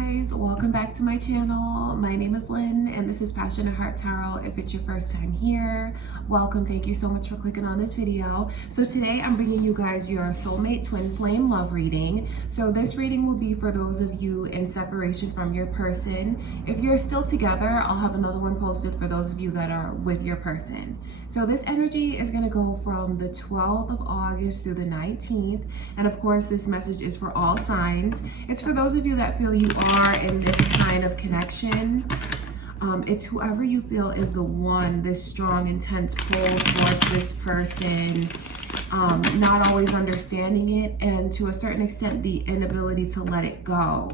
guys, welcome back to my channel. My name is Lynn and this is Passionate Heart Tarot. If it's your first time here, welcome. Thank you so much for clicking on this video. So today I'm bringing you guys your soulmate twin flame love reading. So this reading will be for those of you in separation from your person. If you're still together, I'll have another one posted for those of you that are with your person. So this energy is going to go from the 12th of August through the 19th. And of course, this message is for all signs. It's for those of you that feel you are in this kind of connection. It's whoever you feel is the one, this strong, intense pull towards this person, not always understanding it, and to a certain extent, the inability to let it go.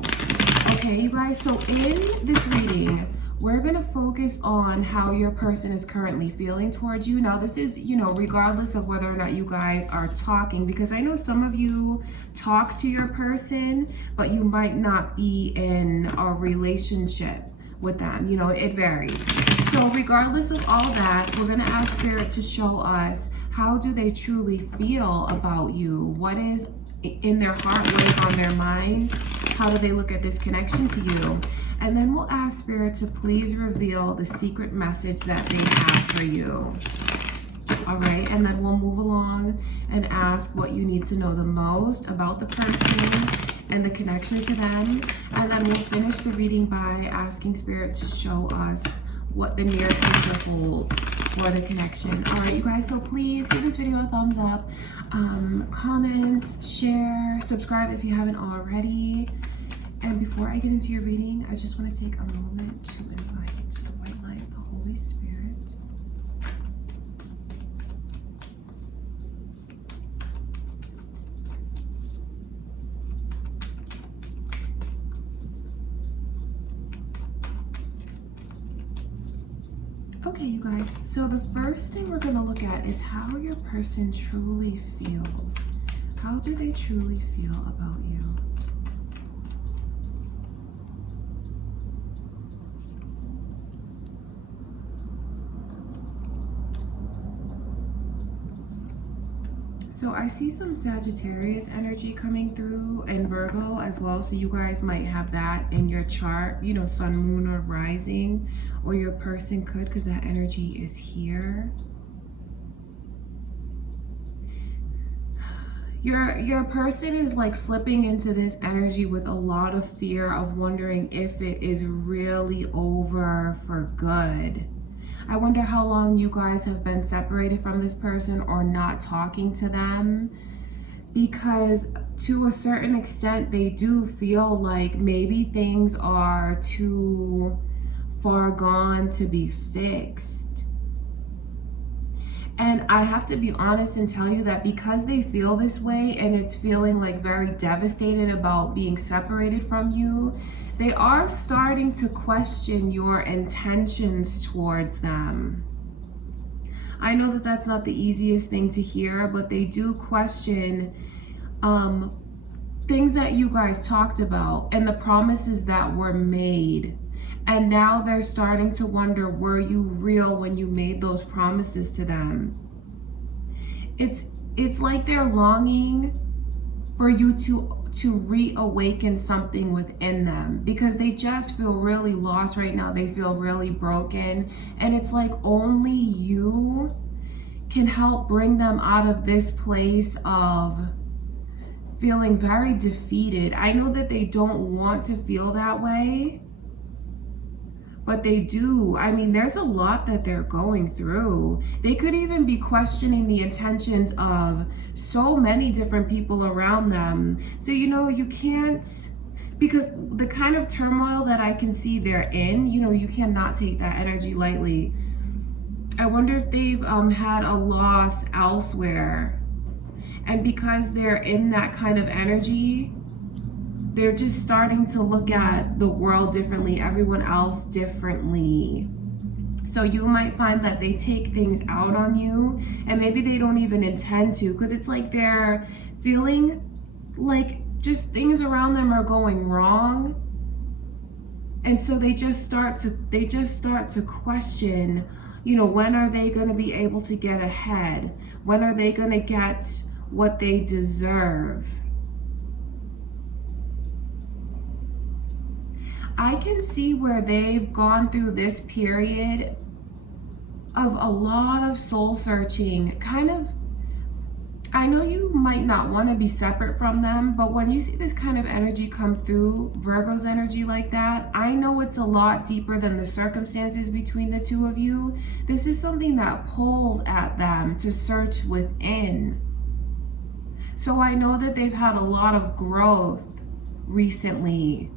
Okay, you guys, so in this reading, we're going to focus on how your person is currently feeling towards you. Now, this is, regardless of whether or not you guys are talking, because I know some of you talk to your person, but you might not be in a relationship with them. It varies. So regardless of all that, we're going to ask Spirit to show us, how do they truly feel about you? What is in their heart? What is on their mind? How do they look at this connection to you? And then we'll ask Spirit to please reveal the secret message that they have for you. All right, and then we'll move along and ask what you need to know the most about the person and the connection to them. And then we'll finish the reading by asking Spirit to show us what the near future holds for the connection. All right, you guys, so please give this video a thumbs up, comment, share, subscribe if you haven't already. And before I get into your reading, I just want to take a moment to invite the white light of the Holy Spirit. Okay, you guys, so the first thing we're going to look at is how your person truly feels. How do they truly feel about you? So I see some Sagittarius energy coming through and Virgo as well. So you guys might have that in your chart, sun, moon, or rising, or your person could, because that energy is here. Your person is like slipping into this energy with a lot of fear of wondering if it is really over for good. I wonder how long you guys have been separated from this person or not talking to them, because to a certain extent they do feel like maybe things are too far gone to be fixed. And I have to be honest and tell you that because they feel this way and it's feeling like very devastated about being separated from you, they are starting to question your intentions towards them. I know that that's not the easiest thing to hear, but they do question things that you guys talked about and the promises that were made. And now they're starting to wonder, were you real when you made those promises to them? It's like they're longing for you to reawaken something within them, because they just feel really lost right now. They feel really broken. And it's like only you can help bring them out of this place of feeling very defeated. I know that they don't want to feel that way, but they do. I mean, there's a lot that they're going through. They could even be questioning the intentions of so many different people around them. So, you can't, because the kind of turmoil that I can see they're in, you cannot take that energy lightly. I wonder if they've had a loss elsewhere. And because they're in that kind of energy, they're just starting to look at the world differently, everyone else differently. So you might find that they take things out on you, and maybe they don't even intend to, because it's like they're feeling like just things around them are going wrong. And so they just start to question, when are they going to be able to get ahead? When are they going to get what they deserve? I can see where they've gone through this period of a lot of soul searching. Kind of, I know you might not want to be separate from them, but when you see this kind of energy come through, Virgo's energy like that, I know it's a lot deeper than the circumstances between the two of you. This is something that pulls at them to search within. So I know that they've had a lot of growth recently,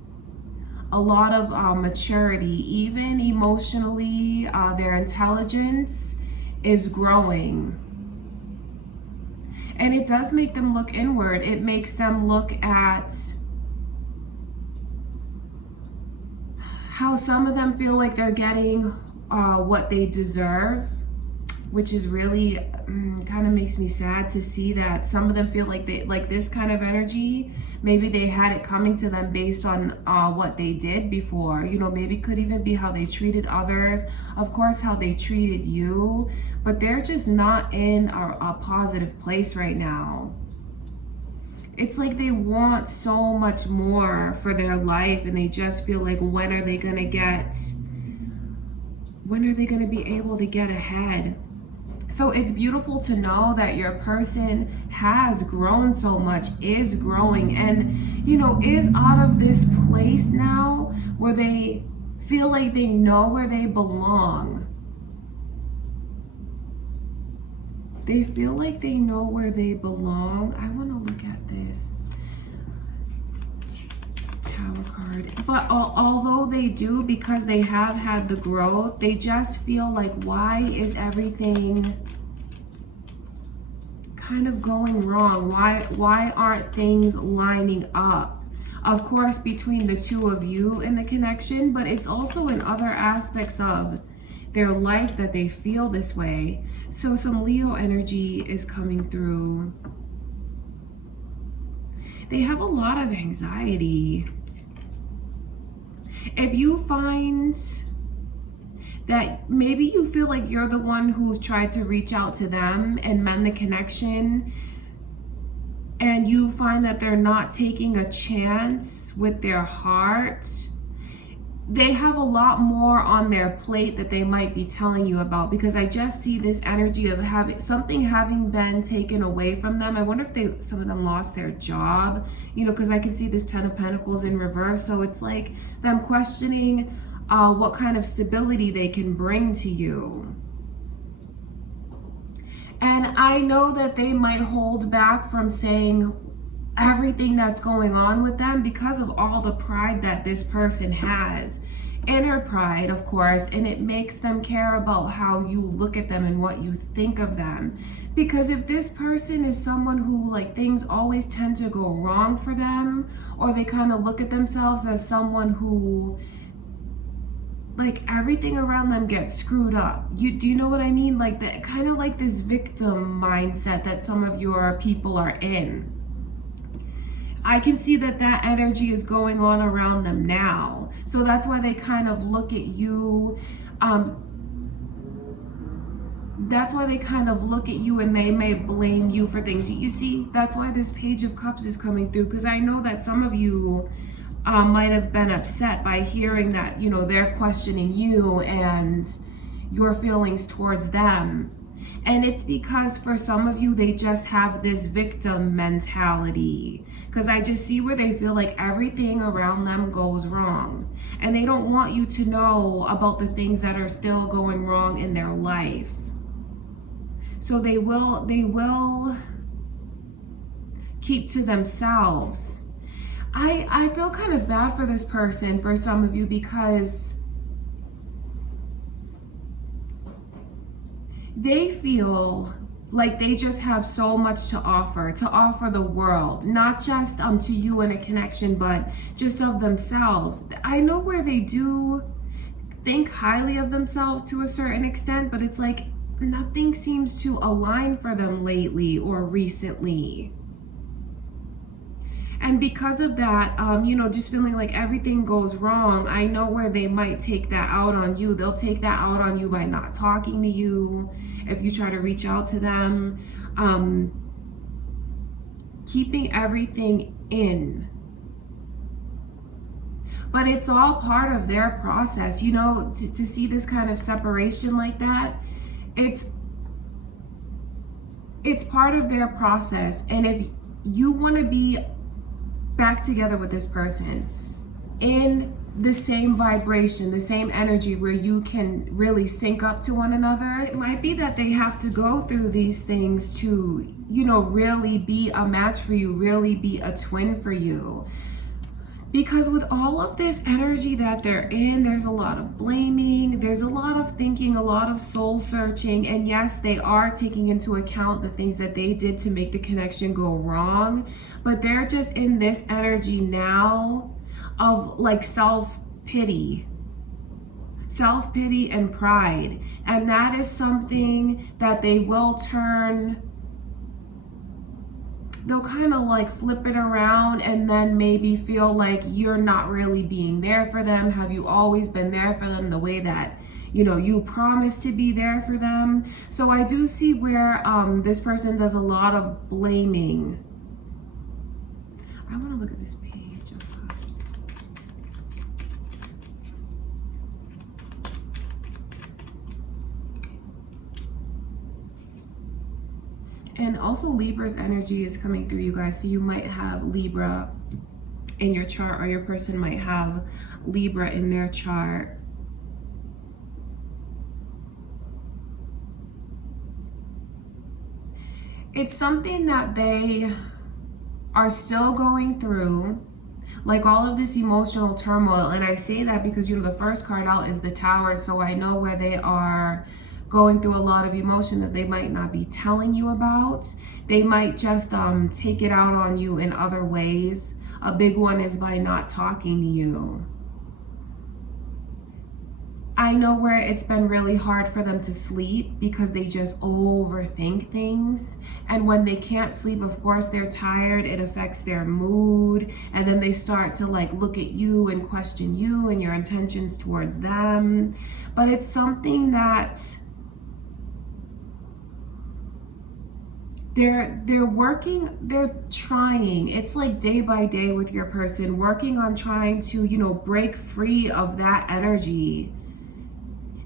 a lot of maturity, even emotionally. Their intelligence is growing. And it does make them look inward. It makes them look at how some of them feel like they're getting what they deserve, which is really kind of makes me sad to see that some of them feel like they like this kind of energy. Maybe they had it coming to them based on what they did before. You know, maybe it could even be how they treated others. Of course, how they treated you. But they're just not in a positive place right now. It's like they want so much more for their life, and they just feel like, when are they going to be able to get ahead? So it's beautiful to know that your person has grown so much, is growing, and, you know, is out of this place now where they feel like they know where they belong. They feel like they know where they belong. I want to look at this Tower card. But although they do, because they have had the growth, they just feel like, why is everything kind of going wrong? Why aren't things lining up? Of course, between the two of you in the connection, but it's also in other aspects of their life that they feel this way. So some Leo energy is coming through. They have a lot of anxiety. If you find that maybe you feel like you're the one who's tried to reach out to them and mend the connection, and you find that they're not taking a chance with their heart, they have a lot more on their plate that they might be telling you about, because I just see this energy of having been taken away from them. I wonder if some of them lost their job, you know, because I can see this Ten of Pentacles in reverse. So it's like them questioning what kind of stability they can bring to you. And I know that they might hold back from saying everything that's going on with them because of all the pride that this person has. Inner pride, of course, and it makes them care about how you look at them and what you think of them. Because if this person is someone who, like, things always tend to go wrong for them, or they kind of look at themselves as someone who, like, everything around them gets screwed up. Do you know what I mean? Like, that kind of like this victim mindset that some of your people are in. I can see that energy is going on around them now. So that's why they kind of look at you. That's why they kind of look at you, and they may blame you for things. You see, that's why this Page of Cups is coming through, because I know that some of you might have been upset by hearing that, you know, they're questioning you and your feelings towards them. And it's because for some of you, they just have this victim mentality. Because I just see where they feel like everything around them goes wrong. And they don't want you to know about the things that are still going wrong in their life. So they will keep to themselves. I feel kind of bad for this person, for some of you, because they feel like they just have so much to offer the world, not just to you in a connection, but just of themselves. I know where they do think highly of themselves to a certain extent, but it's like nothing seems to align for them lately or recently. And because of that, you know, just feeling like everything goes wrong, I know where they might take that out on you. They'll take that out on you by not talking to you if you try to reach out to them. Keeping everything in. But it's all part of their process, you know, to see this kind of separation like that. It's part of their process. And if you want to be back together with this person in the same vibration, the same energy where you can really sync up to one another, it might be that they have to go through these things to, you know, really be a match for you, really be a twin for you. Because with all of this energy that they're in, there's a lot of blaming, there's a lot of thinking, a lot of soul searching. And yes, they are taking into account the things that they did to make the connection go wrong. But they're just in this energy now of like self-pity and pride. And that is something that they will turn, they'll kind of like flip it around and then maybe feel like you're not really being there for them. Have you always been there for them the way that, you know, you promised to be there for them? So I do see where this person does a lot of blaming. I want to look at this Page of Cups. And also Libra's energy is coming through, you guys. So you might have Libra in your chart, or your person might have Libra in their chart. It's something that they are still going through, like all of this emotional turmoil. And I say that because, you know, the first card out is the Tower. So I know where they are going through a lot of emotion that they might not be telling you about. They might just take it out on you in other ways. A big one is by not talking to you. I know where it's been really hard for them to sleep because they just overthink things. And when they can't sleep, of course, they're tired. It affects their mood. And then they start to like look at you and question you and your intentions towards them. But it's something that they're working, they're trying. It's like day by day with your person, working on trying to, you know, break free of that energy.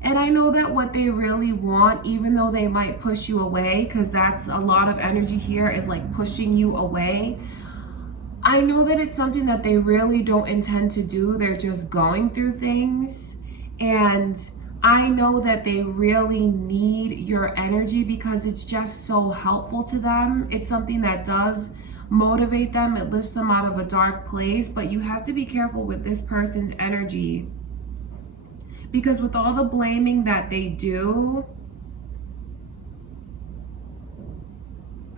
And I know that what they really want, even though they might push you away, because that's a lot of energy here, is like pushing you away. I know that it's something that they really don't intend to do. They're just going through things. And I know that they really need your energy because it's just so helpful to them. It's something that does motivate them. It lifts them out of a dark place. But you have to be careful with this person's energy, because with all the blaming that they do,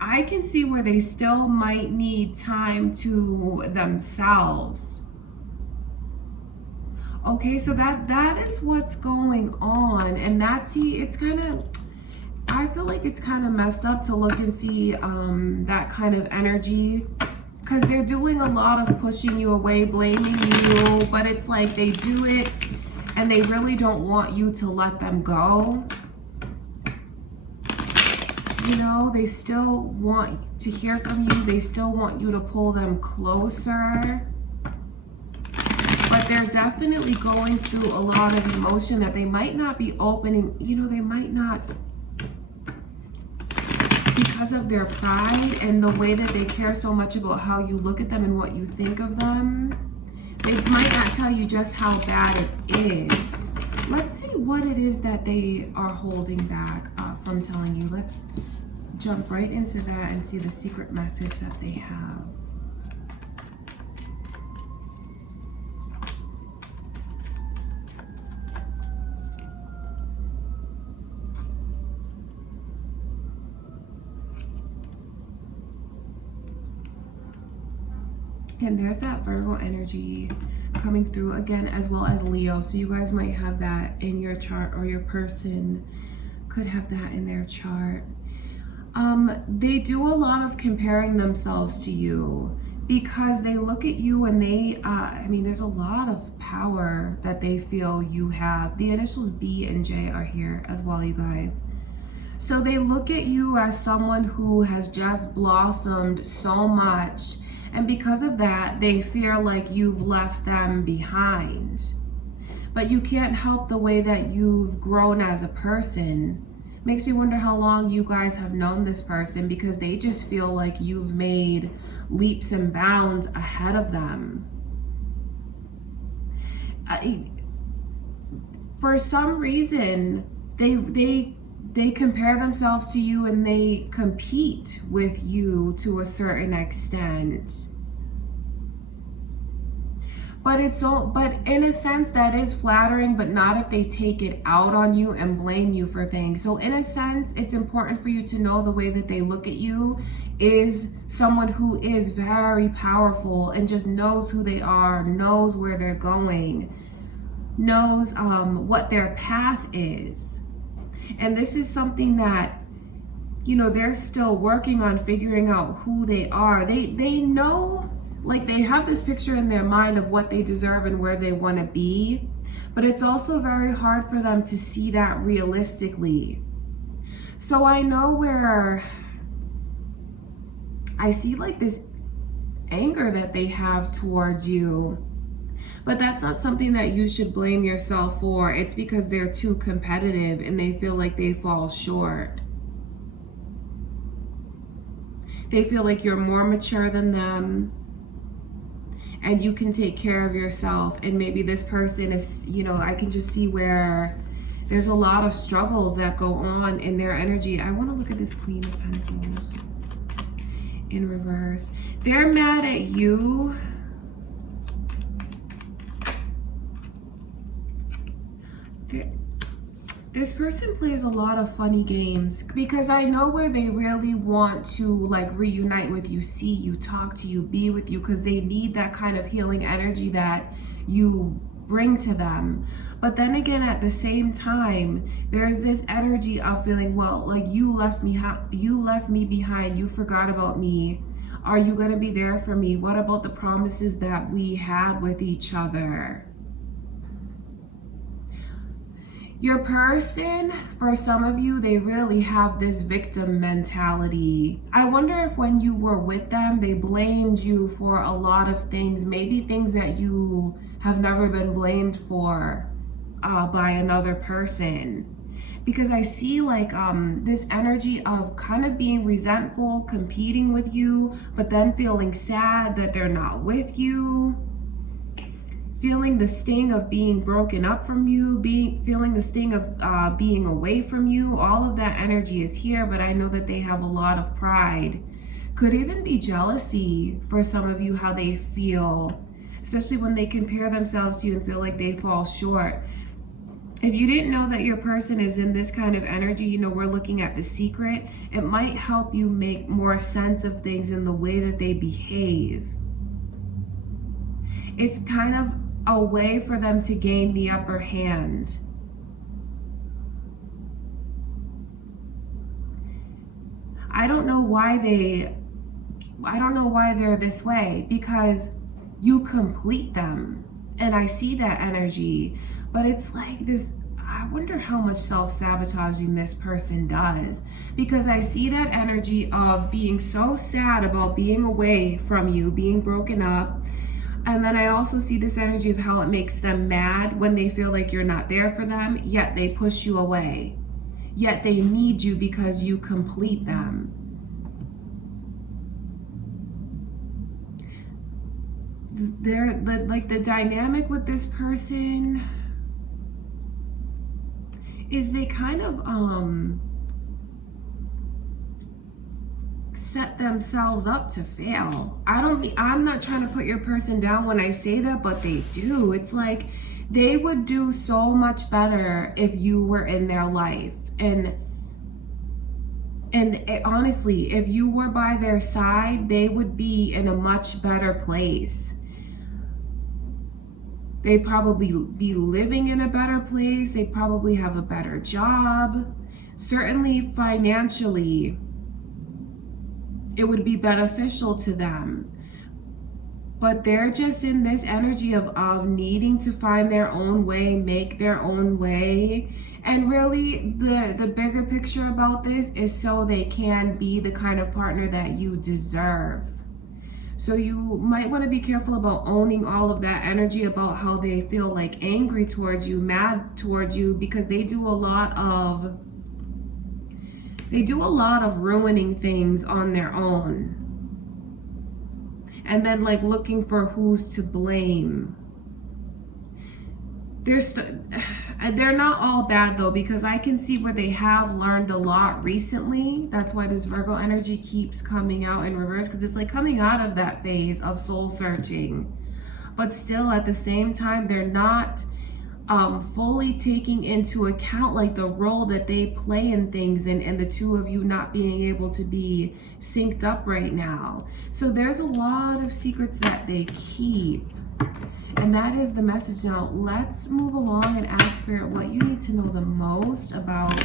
I can see where they still might need time to themselves. Okay, so that is what's going on. And that, see, it's kind of, I feel like it's kind of messed up to look and see that kind of energy, because they're doing a lot of pushing you away, blaming you, but it's like they do it and they really don't want you to let them go. You know, they still want to hear from you. They still want you to pull them closer. But they're definitely going through a lot of emotion that they might not be opening. You know, they might not, because of their pride and the way that they care so much about how you look at them and what you think of them. They might not tell you just how bad it is. Let's see what it is that they are holding back from telling you. Let's jump right into that and see the secret message that they have. And there's that Virgo energy coming through again, as well as Leo. So you guys might have that in your chart, or your person could have that in their chart. They do a lot of comparing themselves to you because they look at you and they, I mean, there's a lot of power that they feel you have. The initials B and J are here as well, you guys. So they look at you as someone who has just blossomed so much, And because of that, they feel like you've left them behind. But you can't help the way that you've grown as a person. Makes me wonder how long you guys have known this person, because they just feel like you've made leaps and bounds ahead of them. For some reason, they compare themselves to you and they compete with you to a certain extent. But in a sense that is flattering, but not if they take it out on you and blame you for things. So in a sense, it's important for you to know the way that they look at you is someone who is very powerful and just knows who they are, knows where they're going, knows what their path is. And this is something that, you know, they're still working on figuring out who they are. They know, like, they have this picture in their mind of what they deserve and where they want to be, but it's also very hard for them to see that realistically. So I know where I see like this anger that they have towards you, but that's not something that you should blame yourself for. It's because they're too competitive and they feel like they fall short. They feel like you're more mature than them and you can take care of yourself. And maybe this person is, you know, I can just see where there's a lot of struggles that go on in their energy. I want to look at this Queen of Pentacles in reverse. They're mad at you. This person plays a lot of funny games because I know where they really want to like reunite with you, see you, talk to you, be with you, because they need that kind of healing energy that you bring to them. But then again, at the same time, there's this energy of feeling, well, like you left me behind, you forgot about me. Are you going to be there for me? What about the promises that we had with each other? Your person, for some of you, they really have this victim mentality. I wonder if when you were with them, they blamed you for a lot of things, maybe things that you have never been blamed for by another person. Because I see like this energy of kind of being resentful, competing with you, but then feeling sad that they're not with you. Feeling the sting of being broken up from you, feeling the sting of being away from you. All of that energy is here, but I know that they have a lot of pride. Could even be jealousy for some of you, how they feel, especially when they compare themselves to you and feel like they fall short. If you didn't know that your person is in this kind of energy, you know, we're looking at the secret. It might help you make more sense of things in the way that they behave. It's kind of a way for them to gain the upper hand. I don't know why they're this way, because you complete them. And I see that energy, but it's like this, I wonder how much self-sabotaging this person does, because I see that energy of being so sad about being away from you, being broken up. And then I also see this energy of how it makes them mad when they feel like you're not there for them, yet they push you away. Yet they need you because you complete them. They're like, the dynamic with this person is they kind of set themselves up to fail. I'm not trying to put your person down when I say that, but they do. It's like they would do so much better if you were in their life. And honestly, if you were by their side, they would be in a much better place. They'd probably be living in a better place. They'd probably have a better job. Certainly financially, it would be beneficial to them. But they're just in this energy of needing to find their own way, make their own way. And really, the bigger picture about this is so they can be the kind of partner that you deserve. So you might want to be careful about owning all of that energy about how they feel like angry towards you, mad towards you, because they do a lot of ruining things on their own. And then like looking for who's to blame. They're not all bad though, because I can see where they have learned a lot recently. That's why this Virgo energy keeps coming out in reverse, because it's like coming out of that phase of soul searching. But still at the same time, they're not fully taking into account like the role that they play in things, and the two of you not being able to be synced up right now. So there's a lot of secrets that they keep. And that is the message. Now, let's move along and ask Spirit what you need to know the most about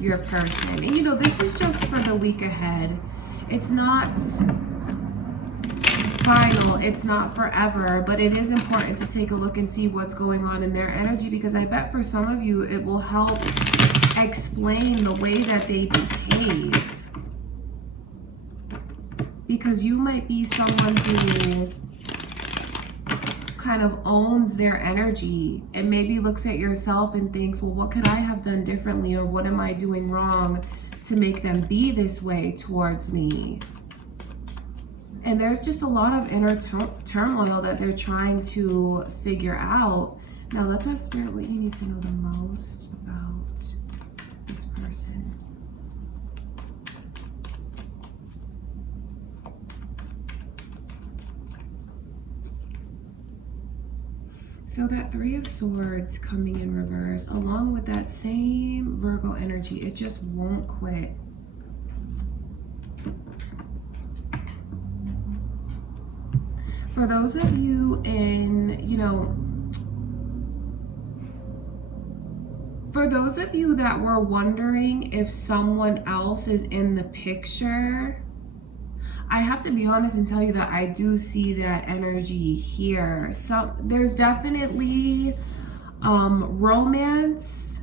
your person. And you know, this is just for the week ahead. It's not final, it's not forever, but it is important to take a look and see what's going on in their energy, because I bet for some of you it will help explain the way that they behave. Because you might be someone who kind of owns their energy and maybe looks at yourself and thinks, well, what could I have done differently, or what am I doing wrong to make them be this way towards me? And there's just a lot of inner turmoil that they're trying to figure out. Now let's ask Spirit what you need to know the most about this person. So that Three of Swords coming in reverse, along with that same Virgo energy, it just won't quit. For those of you for those of you that were wondering if someone else is in the picture, I have to be honest and tell you that I do see that energy here. So there's definitely romance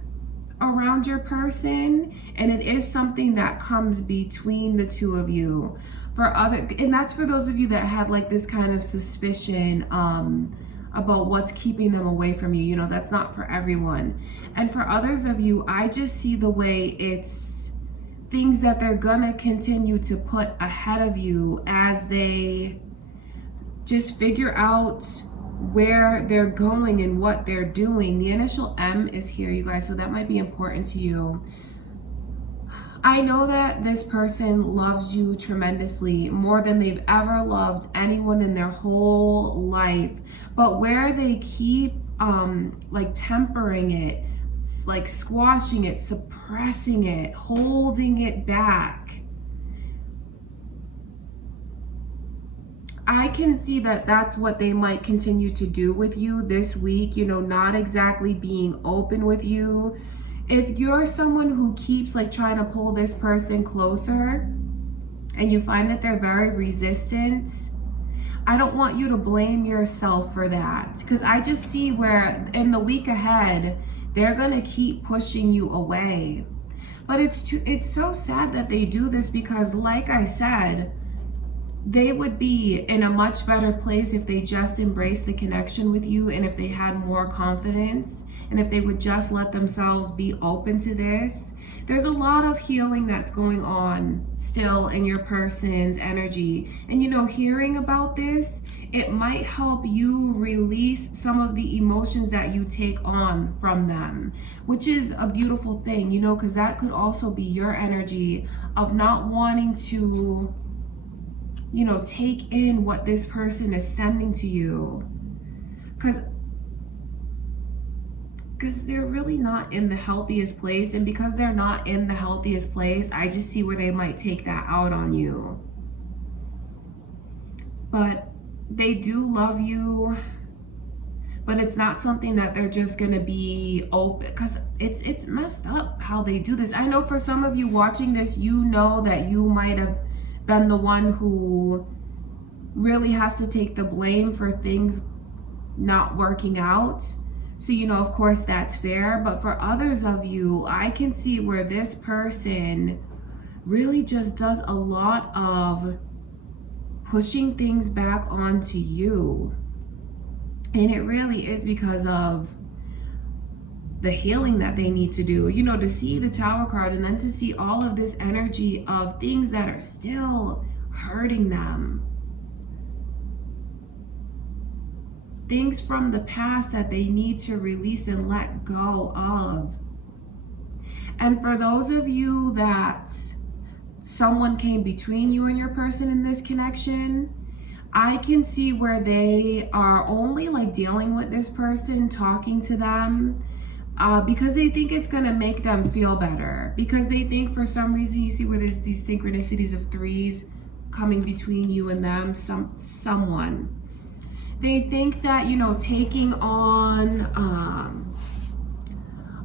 around your person, and it is something that comes between the two of you. And that's for those of you that had like this kind of suspicion about what's keeping them away from you. You know, that's not for everyone. And for others of you, I just see the way it's things that they're gonna continue to put ahead of you as they just figure out where they're going and what they're doing. The initial M is here, you guys, so that might be important to you. I know that this person loves you tremendously, more than they've ever loved anyone in their whole life. But where they keep like tempering it, like squashing it, suppressing it, holding it back, I can see that that's what they might continue to do with you this week, you know, not exactly being open with you. If you're someone who keeps like trying to pull this person closer and you find that they're very resistant, I don't want you to blame yourself for that, because I just see where in the week ahead, they're gonna keep pushing you away. But it's so sad that they do this, because like I said, they would be in a much better place if they just embraced the connection with you, and if they had more confidence, and if they would just let themselves be open to this. There's a lot of healing that's going on still in your person's energy. And you know, hearing about this, it might help you release some of the emotions that you take on from them, which is a beautiful thing, you know, because that could also be your energy of not wanting to, you know, take in what this person is sending to you, because they're really not in the healthiest place. And because they're not in the healthiest place, I just see where they might take that out on you. But they do love you, but it's not something that they're just gonna be open, because it's messed up how they do this. I know for some of you watching this, you know that you might have been the one who really has to take the blame for things not working out. So, you know, of course that's fair. But for others of you, I can see where this person really just does a lot of pushing things back onto you. And it really is because of the healing that they need to do. You know, to see the Tower card and then to see all of this energy of things that are still hurting them. Things from the past that they need to release and let go of. And for those of you that someone came between you and your person in this connection, I can see where they are only like dealing with this person, talking to them, because they think it's going to make them feel better. Because they think for some reason, you see where there's these synchronicities of threes coming between you and them, someone. They think that, you know, taking on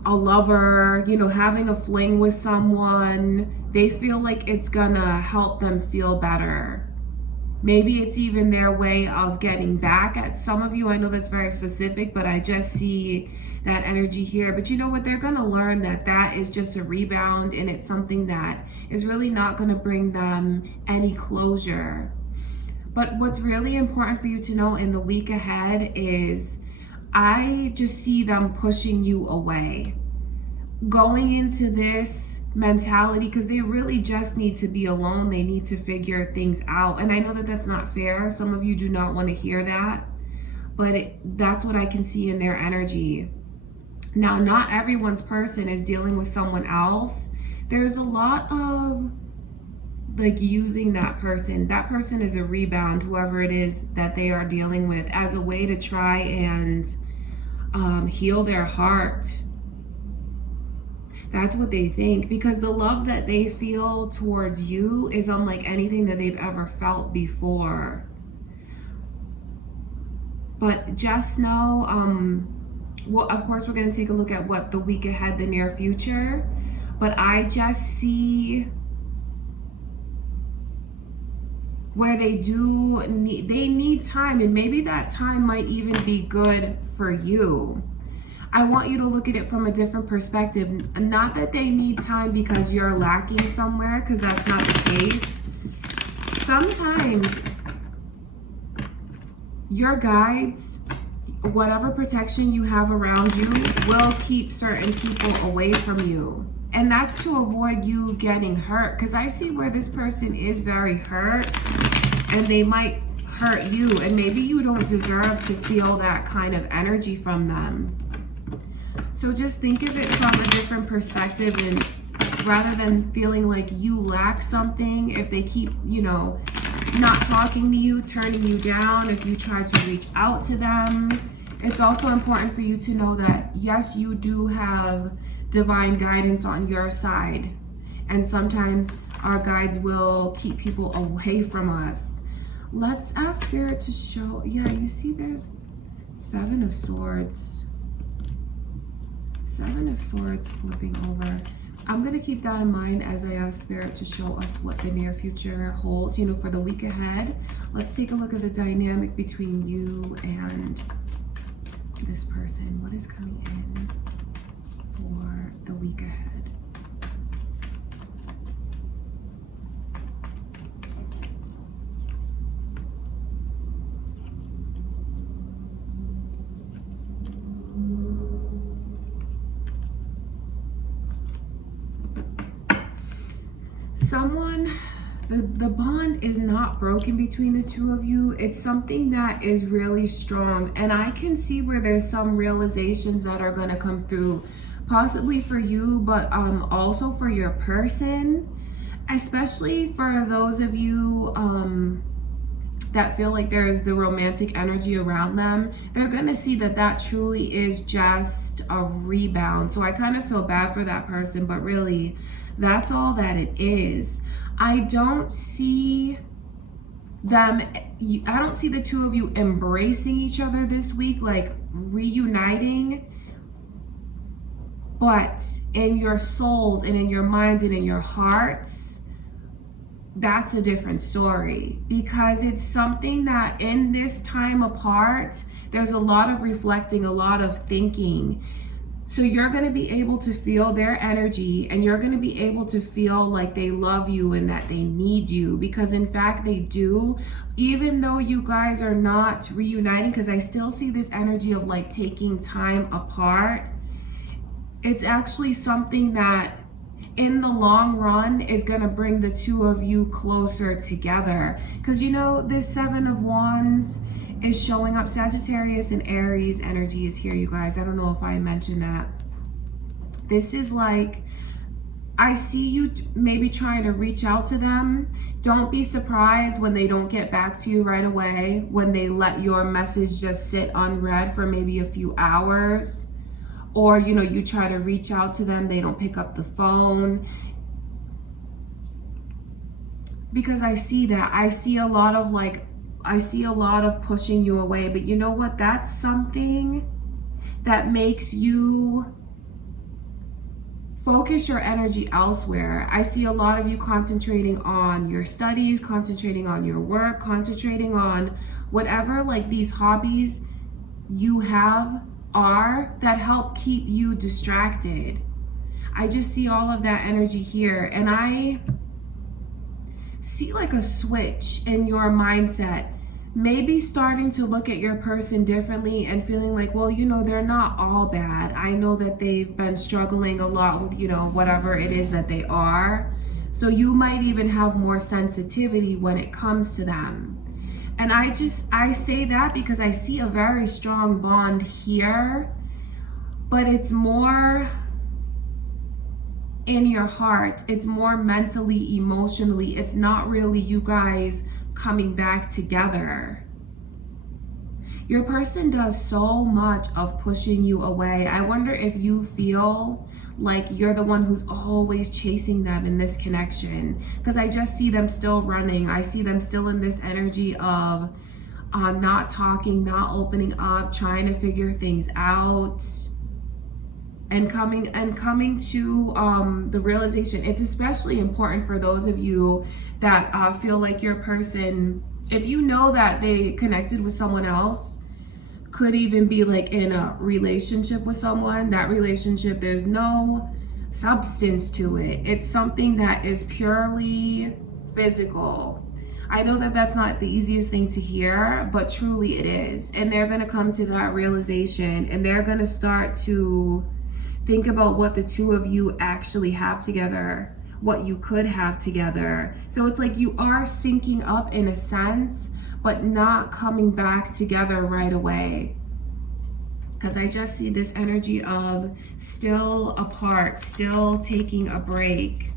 a lover, you know, having a fling with someone, they feel like it's gonna help them feel better. Maybe it's even their way of getting back at some of you. I know that's very specific, but I just see that energy here. But you know what? They're gonna learn that that is just a rebound, and it's something that is really not gonna bring them any closure. But what's really important for you to know in the week ahead is I just see them pushing you away. Going into this mentality, because they really just need to be alone. They need to figure things out. And I know that that's not fair. Some of you do not want to hear that. But that's what I can see in their energy. Now, not everyone's person is dealing with someone else. There's a lot of like using that person. That person is a rebound, whoever it is that they are dealing with, as a way to try and heal their heart. That's what they think, because the love that they feel towards you is unlike anything that they've ever felt before. But just know, well, of course, we're going to take a look at what the week ahead, the near future. But I just see where they need time, and maybe that time might even be good for you. I want you to look at it from a different perspective. Not that they need time because you're lacking somewhere, because that's not the case. Sometimes your guides, whatever protection you have around you, will keep certain people away from you. And that's to avoid you getting hurt. Because I see where this person is very hurt, and they might hurt you. And maybe you don't deserve to feel that kind of energy from them. So just think of it from a different perspective, and rather than feeling like you lack something, if they keep, you know, not talking to you, turning you down, if you try to reach out to them, it's also important for you to know that, yes, you do have divine guidance on your side. And sometimes our guides will keep people away from us. Let's ask Spirit to show, yeah, you see there's 7 of Swords. 7 of Swords flipping over. I'm going to keep that in mind as I ask Spirit to show us what the near future holds, you know, for the week ahead. Let's take a look at the dynamic between you and this person. What is coming in for the week ahead? Someone, the bond is not broken between the two of you. It's something that is really strong. And I can see where there's some realizations that are going to come through, possibly for you, but also for your person, especially for those of you that feel like there is the romantic energy around them. They're going to see that that truly is just a rebound. So I kind of feel bad for that person, but really, that's all that it is. I don't see the two of you embracing each other this week, like reuniting. But in your souls and in your minds and in your hearts, that's a different story. Because it's something that in this time apart, there's a lot of reflecting, a lot of thinking. So you're going to be able to feel their energy, and you're going to be able to feel like they love you and that they need you, because in fact they do. Even though you guys are not reuniting, because I still see this energy of like taking time apart, it's actually something that in the long run is going to bring the two of you closer together. Because you know, this Seven of Wands is showing up. Sagittarius and Aries energy is here, you guys. I don't know if I mentioned that. This is like, I see you maybe trying to reach out to them. Don't be surprised when they don't get back to you right away, when they let your message just sit unread for maybe a few hours. Or, you know, you try to reach out to them, they don't pick up the phone. Because I see that. I see a lot of pushing you away. But you know what? That's something that makes you focus your energy elsewhere. I see a lot of you concentrating on your studies, concentrating on your work, concentrating on whatever like these hobbies you have are that help keep you distracted. I just see all of that energy here, and I see like a switch in your mindset, maybe starting to look at your person differently and feeling like, well, you know, they're not all bad. I know that they've been struggling a lot with, you know, whatever it is that they are. So you might even have more sensitivity when it comes to them. And I say that because I see a very strong bond here, but it's more in your heart. It's more mentally, emotionally. It's not really you guys coming back together. Your person does so much of pushing you away. I wonder if you feel like you're the one who's always chasing them in this connection, because I just see them still running. I see them still in this energy of not talking, not opening up, trying to figure things out, and coming to the realization. It's especially important for those of you that feel like your person, if you know that they connected with someone else, could even be like in a relationship with someone, that relationship, there's no substance to it. It's something that is purely physical. I know that that's not the easiest thing to hear, but truly it is. And they're going to come to that realization, and they're going to start to think about what the two of you actually have together, what you could have together. So it's like you are syncing up in a sense, but not coming back together right away. Because I just see this energy of still apart, still taking a break,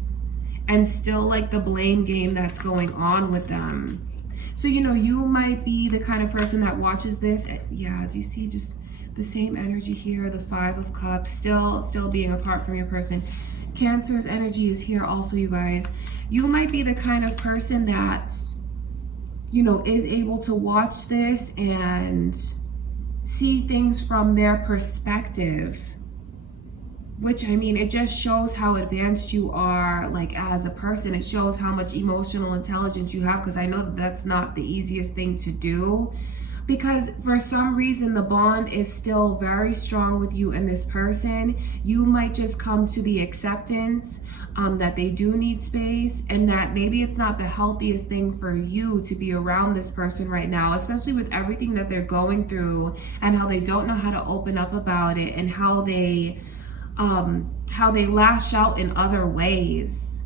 and still like the blame game that's going on with them. So, you know, you might be the kind of person that watches this. Yeah, do you see just the same energy here? The Five of Cups, still being apart from your person. Cancer's energy is here also, you guys. You might be the kind of person that, you know, is able to watch this and see things from their perspective, which, I mean, it just shows how advanced you are, like, as a person. It shows how much emotional intelligence you have, because I know that that's not the easiest thing to do, because for some reason the bond is still very strong with you and this person. You might just come to the acceptance that they do need space, and that maybe it's not the healthiest thing for you to be around this person right now, especially with everything that they're going through and how they don't know how to open up about it, and how they lash out in other ways.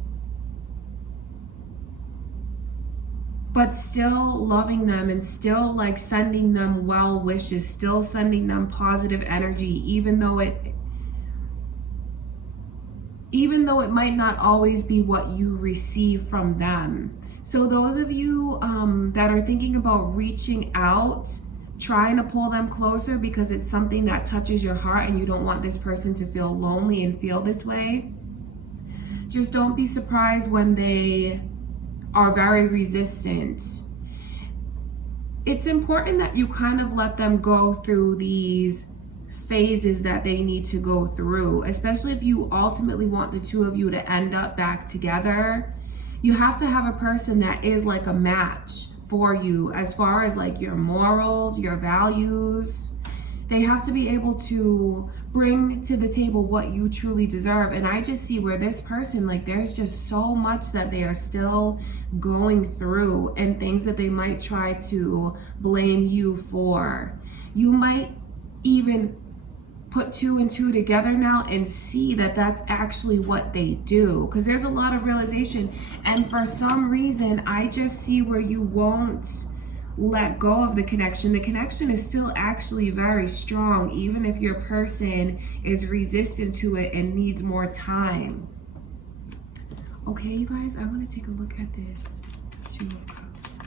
But still loving them, and still like sending them well wishes, still sending them positive energy, even though it might not always be what you receive from them. So those of you that are thinking about reaching out, trying to pull them closer because it's something that touches your heart and you don't want this person to feel lonely and feel this way, just don't be surprised when they are very resistant. It's important that you kind of let them go through these phases that they need to go through, especially if you ultimately want the two of you to end up back together. You have to have a person that is like a match for you as far as like your morals, your values. They have to be able to bring to the table what you truly deserve. And I just see where this person, like, there's just so much that they are still going through and things that they might try to blame you for. You might even put two and two together now and see that that's actually what they do, because there's a lot of realization. And for some reason, I just see where you won't let go of the connection. The connection is still actually very strong, even if your person is resistant to it and needs more time. Okay, you guys, I want to take a look at this Two of Cups.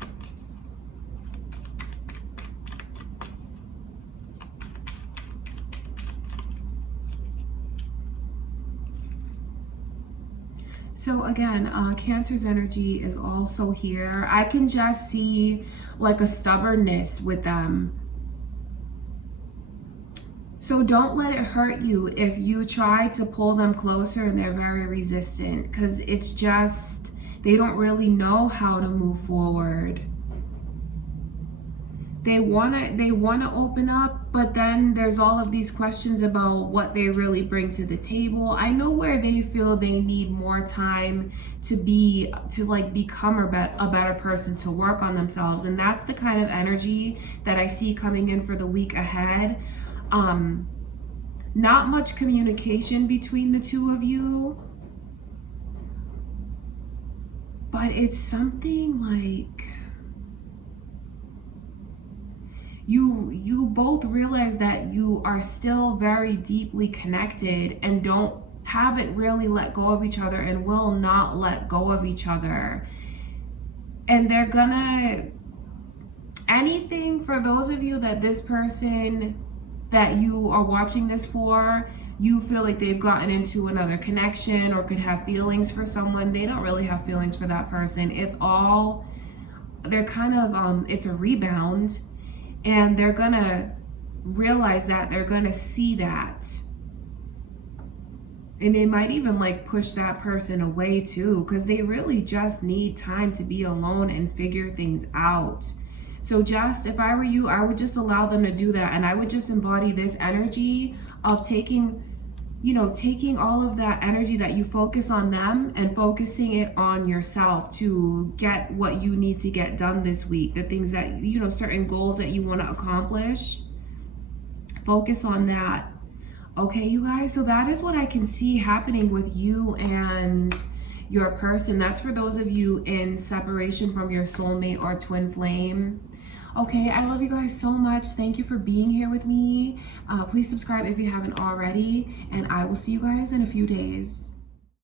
So again, Cancer's energy is also here. I can just see like a stubbornness with them. So don't let it hurt you if you try to pull them closer and they're very resistant, because it's just, they don't really know how to move forward. They wanna open up, but then there's all of these questions about what they really bring to the table. I know where they feel they need more time to become a better person, to work on themselves. And that's the kind of energy that I see coming in for the week ahead. Not much communication between the two of you, but it's something like you both realize that you are still very deeply connected and haven't really let go of each other and will not let go of each other. And they're gonna, anything for those of you that this person that you are watching this for, you feel like they've gotten into another connection or could have feelings for someone. They don't really have feelings for that person. It's all, they're kind of, it's a rebound. And they're gonna realize that, they're gonna see that. And they might even like push that person away too, because they really just need time to be alone and figure things out. So just, if I were you, I would just allow them to do that. And I would just embody this energy of taking all of that energy that you focus on them and focusing it on yourself to get what you need to get done this week. The things that, certain goals that you want to accomplish. Focus on that. Okay, you guys, so that is what I can see happening with you and your person. That's for those of you in separation from your soulmate or twin flame. Okay, I love you guys so much. Thank you for being here with me. Please subscribe if you haven't already, and I will see you guys in a few days.